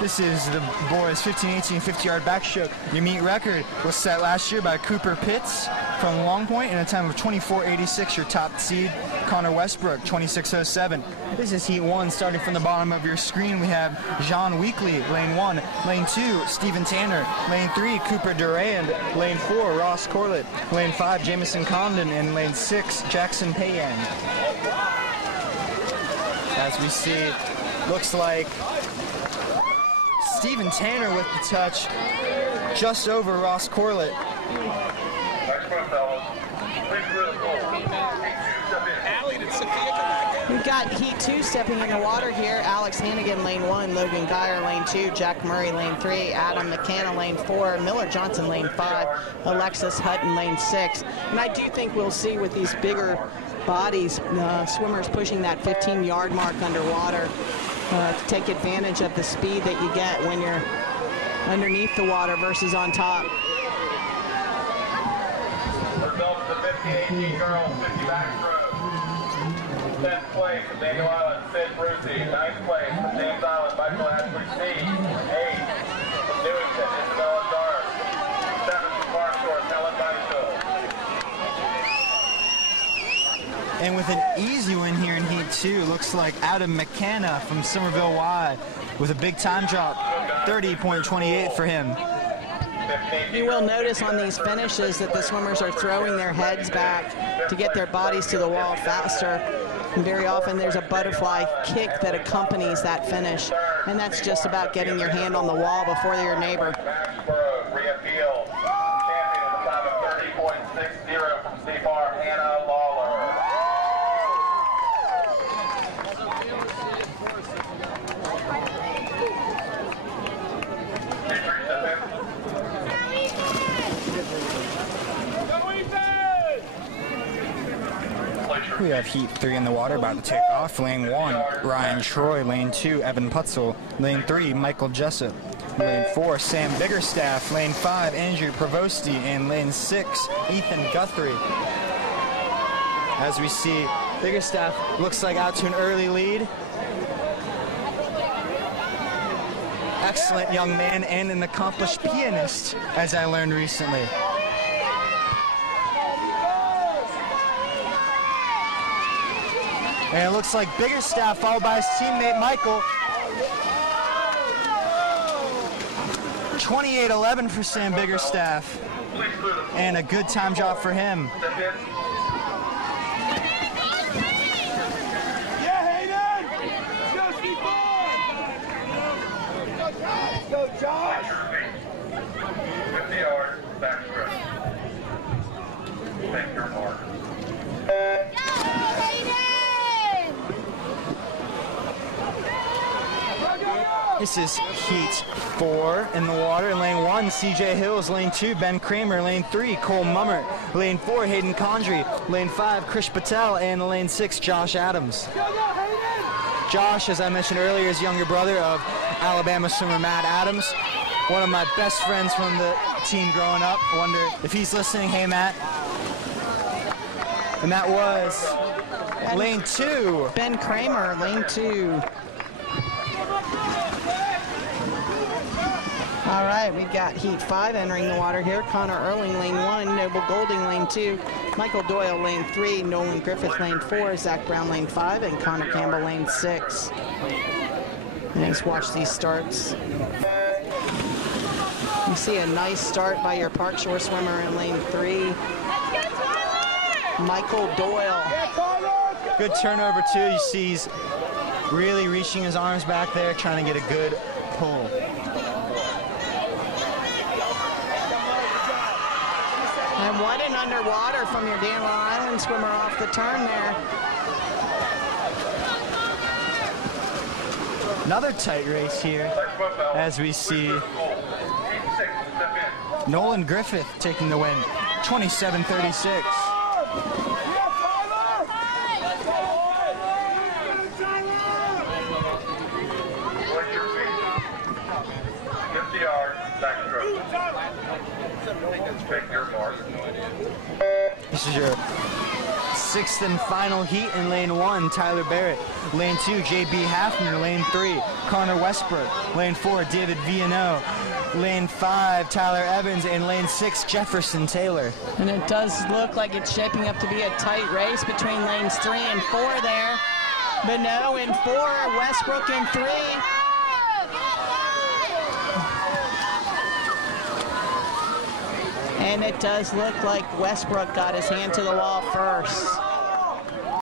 This is the boys 15-18 50-yard backstroke. Your meet record was set last year by Cooper Pitts from Long Point in a time of 24.86. Your top seed, Connor Westbrook, 26.07. This is heat 1. Starting from the bottom of your screen, we have Jean Weekly, lane 1. Lane 2, Stephen Tanner. Lane 3, Cooper Durand. Lane 4, Ross Corlett. Lane 5, Jamison Condon. And lane 6, Jackson Payan. As we see, looks like Stephen Tanner with the touch, just over Ross Corlett. We've got heat 2 stepping in the water here. Alex Hannigan, lane 1. Logan Geyer, lane 2. Jack Murray, lane 3. Adam McCanna, lane 4. Miller Johnson, lane 5. Alexis Hutton, lane 6. And I do think we'll see with these bigger bodies, swimmers pushing that 15-yard mark underwater to take advantage of the speed that you get when you're underneath the water versus on top. Results of the 50-18 girls, 50 backstroke. 10th place from Daniel Island, Sid Brucey. 9th place from James Island, Michael Ashley C. 8th from Newington, Isabella Dark. 7th from Park Shores, Helen Beisel. And with an easy win here in heat 2, looks like Adam McCanna from Somerville Y with a big time drop, 30.28 for him. You will notice on these finishes that the swimmers are throwing their heads back to get their bodies to the wall faster. And very often there's a butterfly kick that accompanies that finish. And that's just about getting your hand on the wall before your neighbor. Reappeal. Champion with a time of 30.60 from CFAR, Hannah Lawler. We have heat 3 in the water, about to take off. Lane 1, Ryan Troy. Lane 2, Evan Putzel. Lane 3, Michael Jessup. Lane 4, Sam Biggerstaff. Lane 5, Andrew Provosti. And lane 6, Ethan Guthrie. As we see, Biggerstaff looks like out to an early lead. Excellent young man and an accomplished pianist, as I learned recently. And it looks like Biggerstaff followed by his teammate Michael. 28.11 for Sam Biggerstaff. And a good time drop for him. Go, Josh! 50 yards, backstroke. Take your mark. This is heat 4 in the water. In lane 1, CJ Hills. Lane 2, Ben Kramer. Lane 3, Cole Mummert. Lane 4, Hayden Condry. Lane 5, Krish Patel. And lane 6, Josh Adams. Josh, as I mentioned earlier, is younger brother of Alabama swimmer Matt Adams. One of my best friends from the team growing up. I wonder if he's listening. Hey, Matt. And that was lane 2. Ben Kramer, lane 2. All right, we've got heat 5 entering the water here. Connor Erling, lane 1. Noble Golding, lane 2. Michael Doyle, lane 3. Nolan Griffith, lane 4. Zach Brown, lane 5. And Connor Campbell, lane 6. Let's watch these starts. You see a nice start by your Park Shore swimmer in lane 3. Michael Doyle. Good turnover, too. You see he's really reaching his arms back there, trying to get a good pull. And what an underwater from your Daniel Island swimmer off the turn there. Another tight race here, as we see Nolan Griffith taking the win, 27.36. This is your sixth and final heat in lane 1, Tyler Barrett. Lane 2, J.B. Hafner. Lane 3, Connor Westbrook. Lane 4, David Viano. Lane 5, Tyler Evans. And lane 6, Jefferson Taylor. And it does look like it's shaping up to be a tight race between lanes 3 and 4 there. But no, in 4, Westbrook in 3. And it does look like Westbrook got his hand to the wall first.